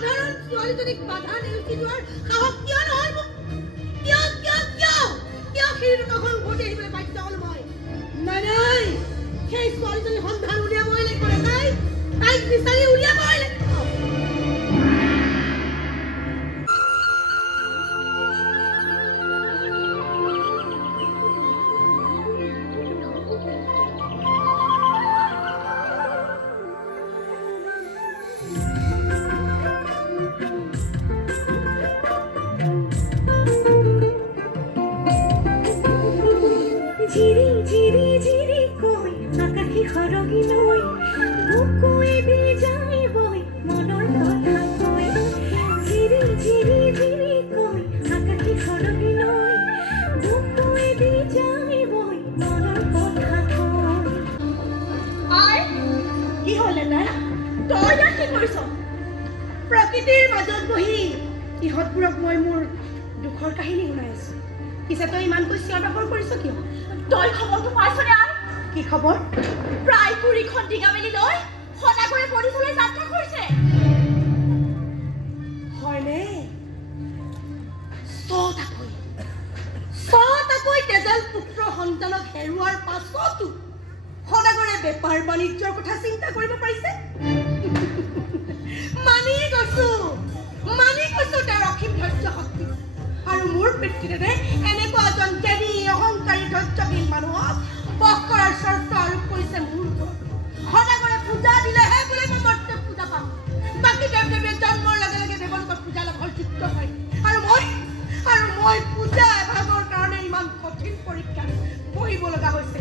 সাধাৰণ ছোৱালীজনীক বাধা নেওচি যোৱাৰ সাহস কিয় নহ'ল মোক? কিয় খিৰিকৰ উভতি আহিবলৈ বাধ্য হ'ল মই? নাই সেই ছোৱালীজনীৰ সন্ধান উলিয়াবই লাগিব তাইক বিচাৰি উলিয়াবই লাগিব। প্ৰকৃতিৰ মাজত বহি ইহঁতবোৰক মই মোৰ দুখৰ কাহিনী শুনাই আছো। পিছে তই ইমানকৈ চিঞৰ বাখৰ কৰিছ কিয়? তই খবৰটো পাইছনে? আৰু কি খবৰ? প্ৰায় 20খন ডিঙামেলি লৈ সদাগৰে পৰিচয় যাত্ৰা কৰিছে। হয়নে? ছটাকৈ তেজাল পুত্ৰ সন্তানক হেৰুৱাৰ পাছতো সদাগৰে বেপাৰ বাণিজ্যৰ কথা চিন্তা কৰিব পাৰিছে? মানি কৈছো তেওঁৰ অসীম ধৈৰ্য শক্তি। আৰু মোৰ পিতৃদেৱে এনেকুৱা এজন জ্ঞানী অহংকাৰী ধৈৰ্যহীন মানুহক বস কৰাৰ চৰ্ত আৰোপ কৰিছে মোৰ ওপৰত। সদাগৰে পূজা দিলেহে বোলে মই মৰ্তে পূজা পাম। বাকী দেৱ-দেৱীয়ে জন্মৰ লগে লগে দেৱলোকত পূজা লাভৰ যোগ্য হয়। আৰু মই পূজা এভাগৰ কাৰণে ইমান কঠিন পৰীক্ষা বহিব লগা হৈছে।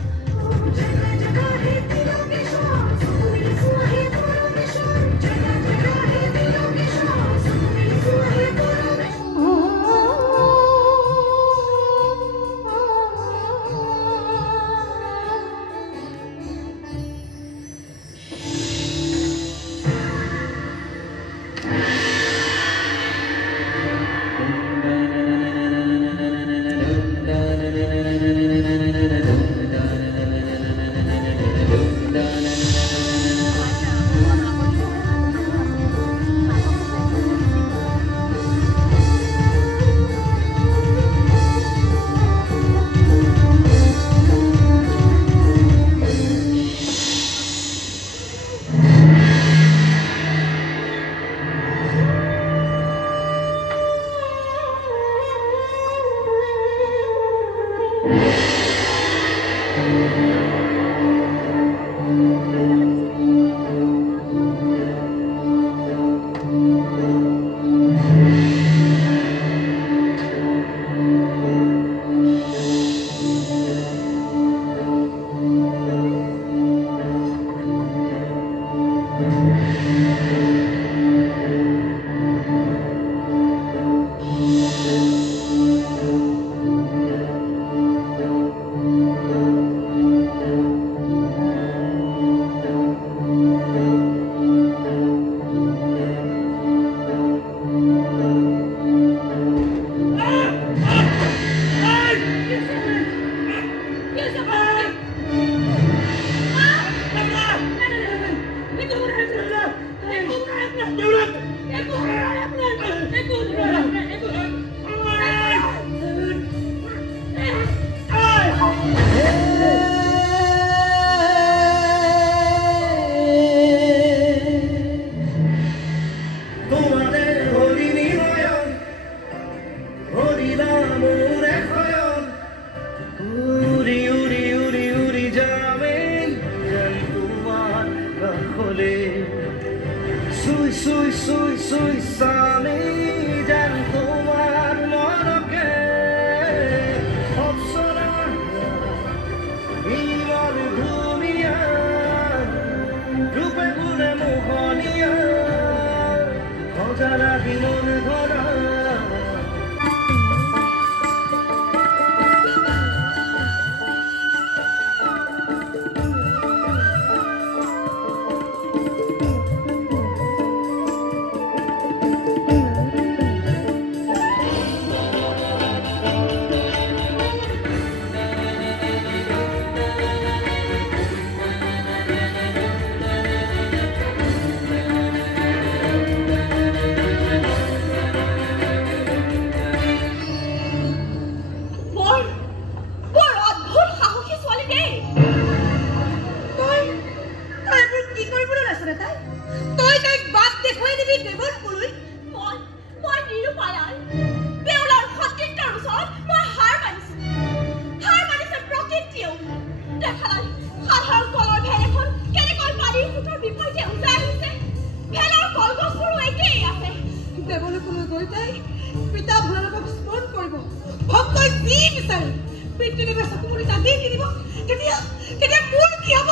তই যি বিচাৰে পিতৃদেৱে চকুমুৰি দাবী কিনিব তেতিয়া মোৰ কি হ'ব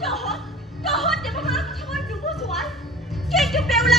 তহঁত দেৱতাৰ কথা মই নুবুজোৱাল কিন্তু বেউলা